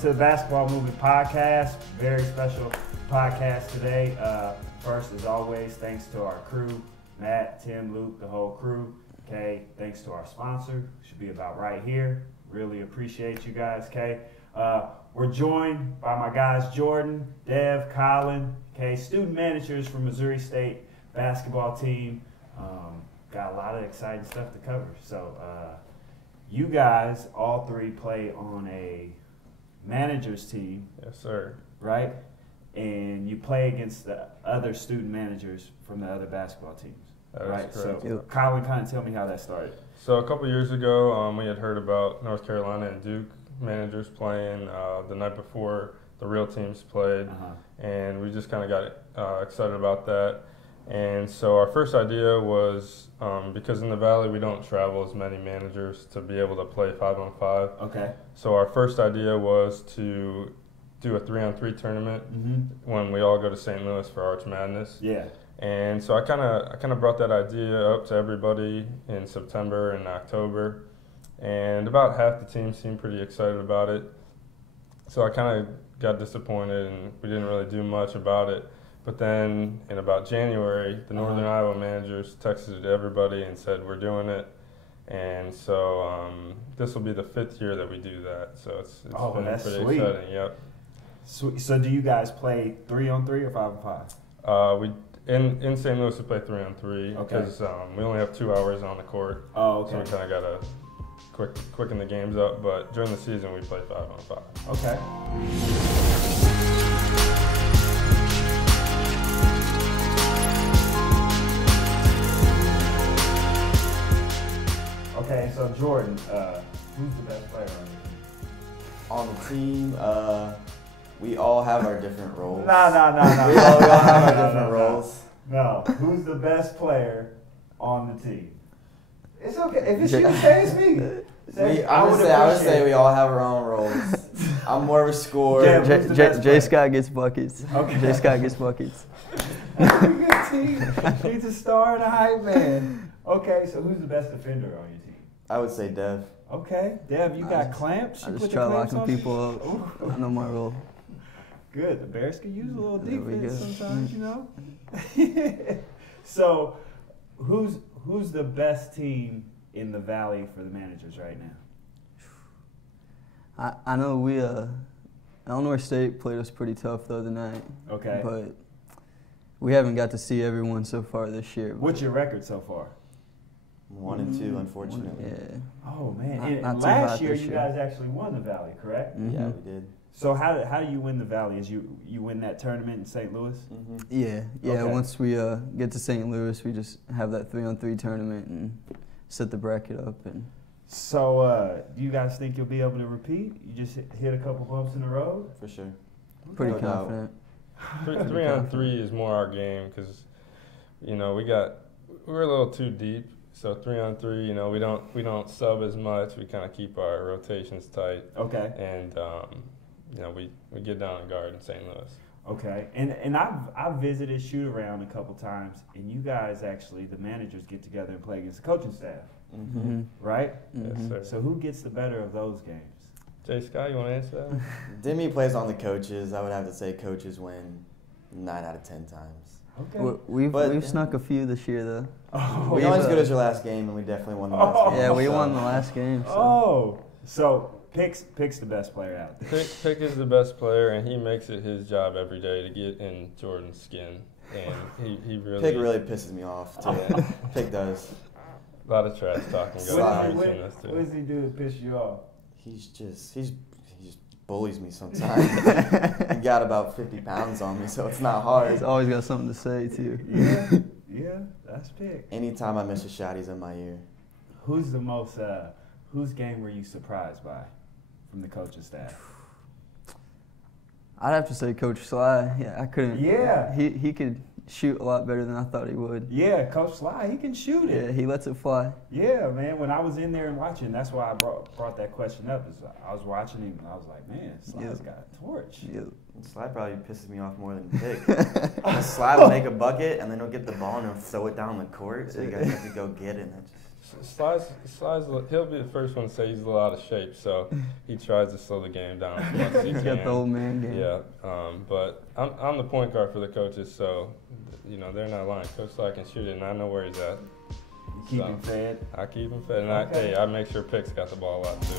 to the Basketball Movement Podcast. Very special podcast today. First, as always, thanks to our crew, Matt, Tim, Luke, the whole crew. Okay, thanks to our sponsor. Should be about right here. Really appreciate you guys, okay? We're joined by my guys Jordan, Dev, Colin, okay, student managers from Missouri State basketball team. Got a lot of exciting stuff to cover. So you guys, all three, play on a manager's team. Yes, sir. Right? And you play against the other student managers from the other basketball teams. That right? is correct. So Colin, kind of tell me how that started. So a couple years ago, we had heard about North Carolina and Duke managers playing the night before the real teams played, and we just kind of got excited about that. And so our first idea was, because in the Valley we don't travel as many managers to be able to play 5-on-5. Okay. So our first idea was to do a 3-on-3 tournament when we all go to St. Louis for Arch Madness. Yeah. And so I kind of brought that idea up to everybody in September and October, and about half the team seemed pretty excited about it. So I kind of got disappointed, and we didn't really do much about it. But then in about January, the Northern Iowa managers texted everybody and said, we're doing it. And so this will be the 5th year that we do that. So it's been that's pretty sweet. exciting. Yep. Sweet. So do you guys play 3-on-3 or 5-on-5? In St. Louis we play 3-on-3 Okay. because we only have 2 hours on the court. Oh, okay. So we kind of got to quicken the games up. But during the season we play 5-on-5. Okay. Okay, so Jordan, who's the best player on your team? On the team, we all have our different roles. No. We all have our different roles. No, who's the best player on the team? It's okay. If it's you, say it's me. I would say we all have our own roles. I'm more of a scorer. Yeah, who's the best J player? Scott gets buckets. Okay. J Scott gets buckets. That's a good team. He's a star and a hype man. Okay, so who's the best defender on your team? I would say Dev. Okay, Dev, you got clamps? I You just put try the clamps locking on? people up. I know my role. Good. The Bears could use a little There we defense go. sometimes, you know? So, who's the best team in the Valley for the managers right now? I know we Illinois State played us pretty tough the other night. Okay. But we haven't got to see everyone so far this year. What's your record so far? 1 and 2, unfortunately. Yeah. Oh, man. Not And too last hot year, this you year. guys actually won the Valley, correct? Yeah, we did. So how do you win the Valley? Is you win that tournament in St. Louis? Yeah. Okay. Once we get to St. Louis, we just have that 3-on-3 tournament and set the bracket up. And So do you guys think you'll be able to repeat? You just hit a couple bumps in the road? For sure. pretty No doubt. confident. 3-on-3 is more our game because, you know, we're a little too deep. So 3-on-3, you know, we don't sub as much. We kind of keep our rotations tight, Okay. and you know, we get down and guard in St. Louis. Okay, and I've visited shoot around a couple times, and you guys actually, the managers get together and play against the coaching staff, right? Yes, sir. So who gets the better of those games? Jay Scott, you want to answer that one? Demi plays on the coaches. I would have to say coaches win 9 out of 10 times. Okay. We've snuck a few this year though. Oh, We only as good as your last game, and we definitely won the last game. Yeah, we so. won the last game. So. Oh, so Pick's the best player out there. Pick is the best player, and he makes it his job every day to get in Jordan's skin, and he really. Pick really pisses me off too. Pick does. A lot of trash talking goes on between us What two. does he do to piss you off? He just bullies me sometimes. He got about 50 pounds on me, so it's not hard. He's always got something to say too. Yeah, that's Pick. Anytime I miss a shot, he's in my ear. Who's the most? Whose game were you surprised by from the coaching staff? I'd have to say Coach Sly. Yeah, I couldn't. Yeah. He could shoot a lot better than I thought he would. Yeah, Coach Sly, he can shoot it. Yeah, he lets it fly. Yeah, man. When I was in there and watching, that's why I brought that question up. Is I was watching him and I was like, man, Sly's got a torch. Yep. Sly probably pisses me off more than Pick. Sly will make a bucket and then he'll get the ball and he'll throw it down the court, so you guys have to go get it. And that just Sly's, he'll be the first one to say he's a lot of shape, so he tries to slow the game down as much as he He's can. got the old man game. Yeah, but I'm the point guard for the coaches, so they're not lying. Coach Sly can shoot it, and I know where he's at. You keep him fed. I keep him fed, and Okay. I make sure Pick's got the ball a lot too.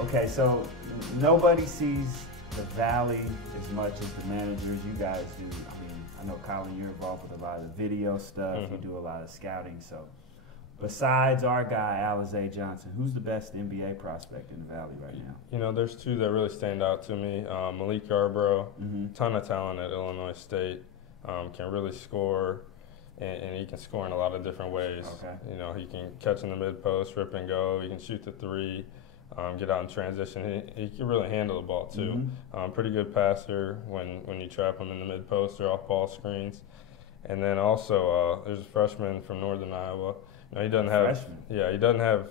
Okay, so nobody sees the Valley as much as the managers. You guys do. I mean, I know, Colin, you're involved with a lot of the video stuff. You do a lot of scouting. So besides our guy, Alizé Johnson, who's the best NBA prospect in the Valley right now? There's two that really stand out to me. Malik Yarbrough, Mm-hmm. ton of talent at Illinois State, can really score, and he can score in a lot of different ways. Okay. He can catch in the mid post, rip and go. He can shoot the three, get out in transition. He can really handle the ball too. Mm-hmm. Pretty good passer when you trap him in the mid post or off ball screens. And then also there's a freshman from Northern Iowa. He doesn't have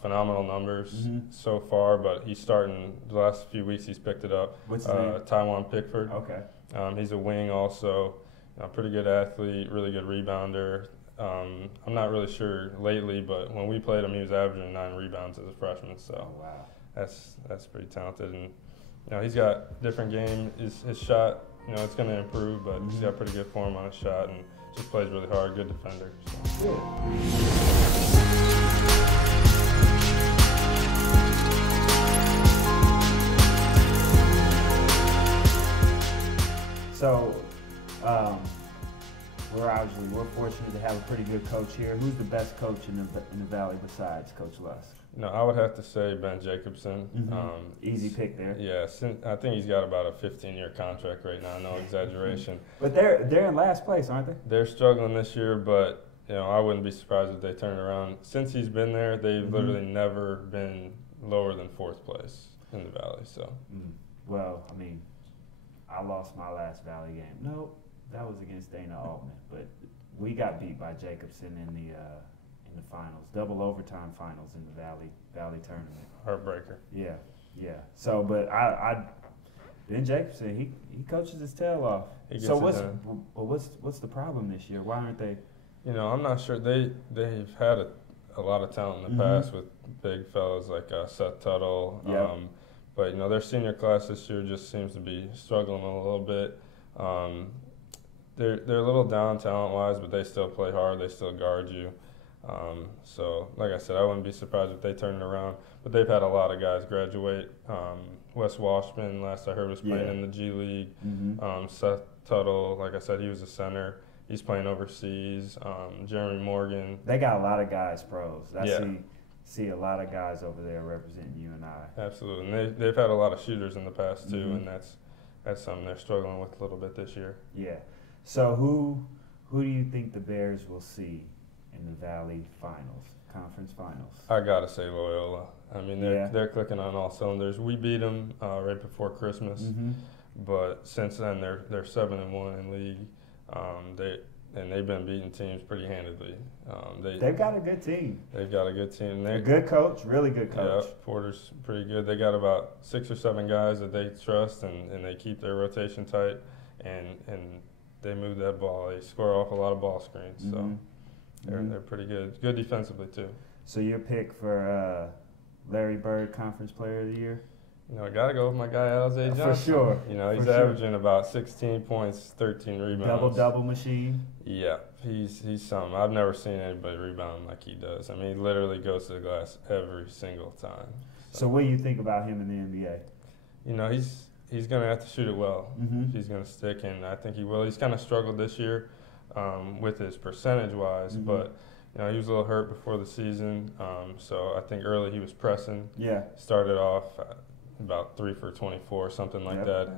phenomenal numbers so far, but he's starting the last few weeks. He's picked it up. What's his name? Taiwan Pickford. Okay. He's a wing also. Pretty good athlete, really good rebounder. I'm not really sure lately, but when we played him, he was averaging 9 rebounds as a freshman. So Oh, wow. that's pretty talented, and he's got different game. His shot, it's going to improve, but he's got pretty good form on his shot and just plays really hard. Good defender. So. Good. So, we're fortunate to have a pretty good coach here. Who's the best coach in the Valley besides Coach Lusk? I would have to say Ben Jacobson. Easy pick there. Yeah, I think he's got about a 15-year contract right now. No exaggeration. But they're in last place, aren't they? They're struggling this year, but I wouldn't be surprised if they turn it around. Since he's been there, they've literally never been lower than 4th place in the Valley. So. Well, I mean, I lost my last Valley game. Nope, that was against Dana Altman, but we got beat by Jacobson in the finals, double overtime finals in the Valley tournament. Heartbreaker. Yeah. So, but Ben Jacobson, he coaches his tail off. So what's the problem this year? Why aren't they? I'm not sure. They've had a lot of talent in the past with big fellas like Seth Tuttle. Yep. But their senior class this year just seems to be struggling a little bit. They're a little down talent-wise, but they still play hard. They still guard you. So, like I said, I wouldn't be surprised if they turn it around. But they've had a lot of guys graduate. Wes Washman, last I heard, was playing in the G League. Seth Tuttle, like I said, he was a center. He's playing overseas. Jeremy Morgan. They got a lot of guys pros. See a lot of guys over there representing UNI. Absolutely, and they've had a lot of shooters in the past too, and that's something they're struggling with a little bit this year. Yeah. So who do you think the Bears will see in the Valley Finals, conference finals? I gotta say Loyola. I mean, they're clicking on all cylinders. We beat them right before Christmas, but since then they're 7-1 in league. They've been beating teams pretty handedly. They've got a good team. They've got a good team. A good coach, really good coach. Yeah, Porter's pretty good. They got about 6 or 7 guys that they trust, and they keep their rotation tight, and they move that ball. They score off a lot of ball screens, so they're pretty good. Good defensively too. So your pick for Larry Bird Conference Player of the Year? I gotta go with my guy Alizé Johnson. For sure. He's averaging about 16 points, 13 rebounds. Double machine. Yeah, he's something. I've never seen anybody rebound like he does. I mean, he literally goes to the glass every single time. So what do you think about him in the NBA? He's gonna have to shoot it well. He's gonna stick, and I think he will. He's kind of struggled this year with his percentage-wise, but he was a little hurt before the season. So I think early he was pressing. Yeah. Started off about 3 for 24, something like that,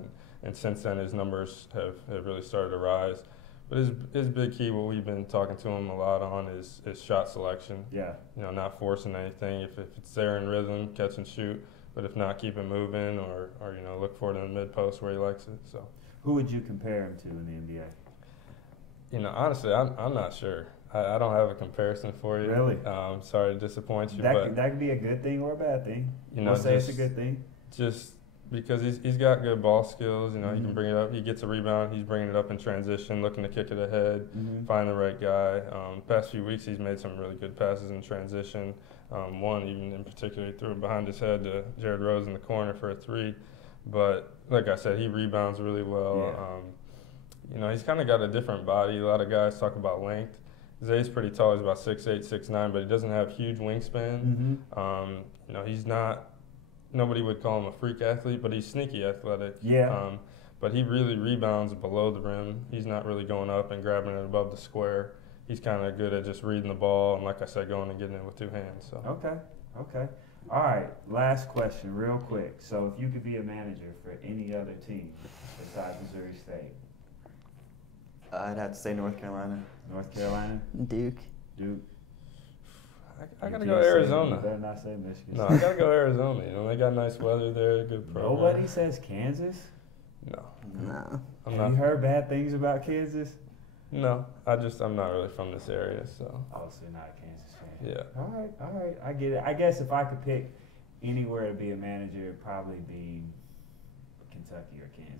and since then his numbers have really started to rise. But his big key, what we've been talking to him a lot on, is shot selection. Yeah. Not forcing anything. If it's there in rhythm, catch and shoot. But if not, keep it moving, or look for it in the mid post where he likes it. So. Who would you compare him to in the NBA? Honestly, I'm not sure. I don't have a comparison for you. Really? Sorry to disappoint you, That but could be a good thing or a bad thing. I'll say it's a good thing. Just because he's got good ball skills. You know, he Mhm. can bring it up. He gets a rebound. He's bringing it up in transition, looking to kick it ahead, Mhm. find the right guy. Past few weeks, he's made some really good passes in transition. One even in particular, he threw it behind his head to Jared Rose in the corner for a 3. But like I said, he rebounds really well. Yeah. You know, he's kind of got a different body. A lot of guys talk about length. Zay's pretty tall. He's about 6'8", 6'9", but he doesn't have huge wingspan. Mhm. You know, he's not. Nobody would call him a freak athlete, but he's sneaky athletic. Yeah. But he really rebounds below the rim. He's not really going up and grabbing it above the square. He's kind of good at just reading the ball and, like I said, going and getting it with 2 hands. So. Okay. All right. Last question, real quick. So, if you could be a manager for any other team besides Missouri State, I'd have to say North Carolina. North Carolina, Duke. Duke. I gotta UTSA, go You Arizona. better not say Michigan. No, I gotta go Arizona. You know, they got nice weather there, good program. Nobody says Kansas. No, Nah. I'm Have not. you heard bad things about Kansas? No, I'm not really from this area, so Oh, so you're not a Kansas fan. yeah. All right. I get it. I guess if I could pick anywhere to be a manager, it'd probably be Kentucky or Kansas.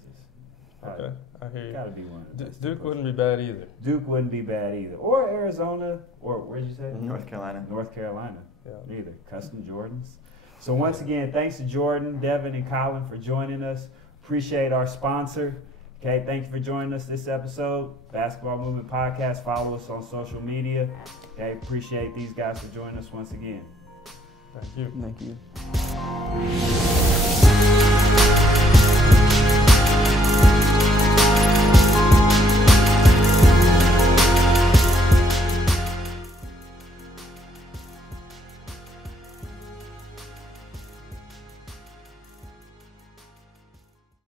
Okay, I hear you. Gotta be one of those. Duke wouldn't be bad either. Duke wouldn't be bad either. Or Arizona, or where'd you say? North Carolina. North Carolina. Yeah. Neither. Custom Jordans. So once again, thanks to Jordan, Devin, and Colin for joining us. Appreciate our sponsor. Okay, thank you for joining us this episode. Basketball Movement Podcast. Follow us on social media. Okay, appreciate these guys for joining us once again. Thank you. Thank you.